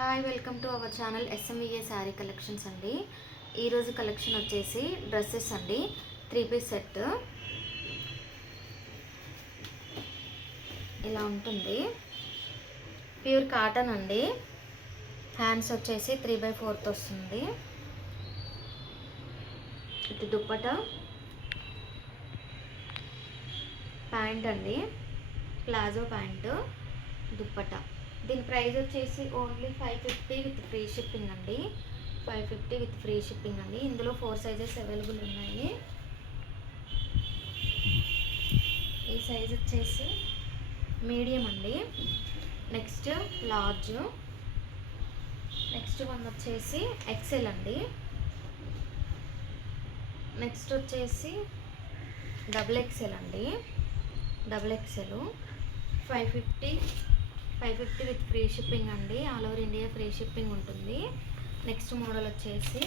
Hi, welcome to our channel SMVA sari collections అండి. ఈరోజు collection వచ్చేసి డ్రెస్సెస్ అండి. 3 పీస్ సెట్ ఇలా ఉంటుంది. ప్యూర్ కాటన్ అండి. హ్యాండ్స్ వచ్చేసి 3/4 వస్తుంది. ఇది దుప్పటా, ప్యాంట్ అండి, ప్లాజో ప్యాంటు, దుప్పటా. దీని ప్రైస్ వచ్చేసి ఓన్లీ 550 విత్ ఫ్రీ షిప్పింగ్ అండి. 550 విత్ ఫ్రీ షిప్పింగ్ అండి. ఇందులో 4 సైజెస్ అవైలబుల్ ఉన్నాయి. ఈ సైజ్ వచ్చేసి మీడియం అండి. నెక్స్ట్ లార్జ్, నెక్స్ట్ వన్ వచ్చేసి XL అండి. నెక్స్ట్ వచ్చేసి XXL అండి. XXL 550 విత్ ఫ్రీ షిప్పింగ్ అండి. All over India free shipping ఉంటుంది. నెక్స్ట్ మోడల్ వచ్చేసి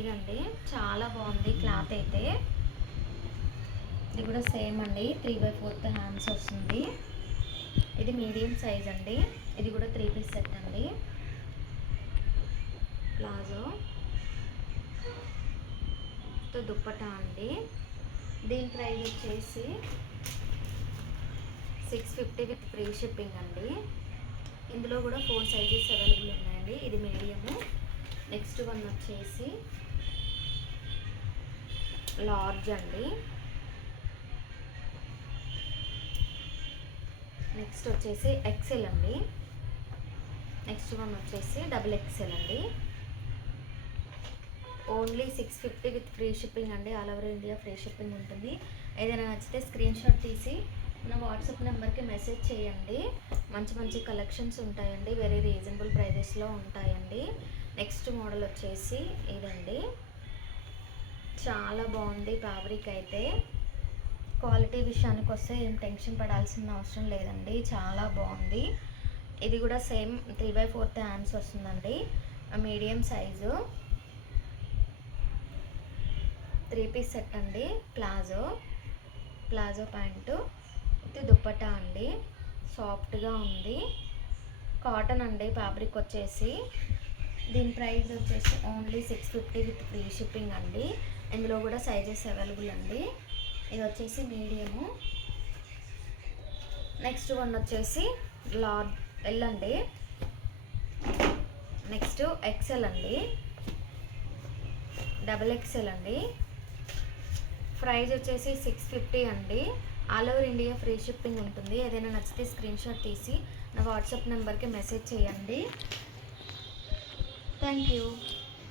ఇదండి. చాలా బాగుంది క్లాత్ అయితే. ఇది కూడా సేమ్ అండి. 3/4 హ్యాండ్స్ వస్తుంది. ఇది మీడియం సైజ్ అండి. ఇది కూడా 3 పీస్ సెట్ అండి. ప్లాజో తో దుప్పటా అండి. దీని ప్రైస్ వచ్చేసి 650 విత్ ఫ్రీ షిప్పింగ్ అండి. ఇందులో కూడా 4 సైజెస్ అవైలబుల్ ఉన్నాయండి. ఇది మీడియము. నెక్స్ట్ వన్ వచ్చేసి లార్జ్ అండి. నెక్స్ట్ వచ్చేసి XL అండి. నెక్స్ట్ వన్ వచ్చేసి XXL అండి. ఓన్లీ 650 విత్ ఫ్రీ షిప్పింగ్ అండి. All over India free shipping ఉంటుంది. ఏదైనా నచ్చితే స్క్రీన్ షాట్ తీసి నా వాట్సాప్ నెంబర్కి మెసేజ్ చేయండి. మంచి మంచి కలెక్షన్స్ ఉంటాయండి. వెరీ రీజనబుల్ ప్రైజెస్లో ఉంటాయండి. నెక్స్ట్ మోడల్ వచ్చేసి ఇదండి. చాలా బాగుంది ఫ్యాబ్రిక్ అయితే. క్వాలిటీ విషయానికి వస్తే ఏం టెన్షన్ పడాల్సిన అవసరం లేదండి. చాలా బాగుంది. ఇది కూడా సేమ్ 3/4 హ్యాండ్స్ వస్తుందండి. మీడియం సైజు 3 పీస్ సెట్ అండి. ప్లాజో ప్యాంటు, ఇది దుప్పటా అండి. సాఫ్ట్గా ఉంది. కాటన్ అండి ఫ్యాబ్రిక్ వచ్చేసి. దీని ప్రైస్ వచ్చేసి ఓన్లీ 650 విత్ ఫ్రీ షిప్పింగ్ అండి. ఇందులో కూడా సైజెస్ అవైలబుల్ అండి. ఇది వచ్చేసి మీడియము. నెక్స్ట్ వన్ వచ్చేసి లార్జ్ L అండి. నెక్స్ట్ XL అండి. XXL అండి. ప్రైస్ వచ్చేసి 650 అండి. All over India free shipping ఉంటుంది. ఏదైనా నచ్చితే స్క్రీన్ షాట్ తీసి నా వాట్సాప్ నెంబర్కి మెసేజ్ చేయండి. Thank you.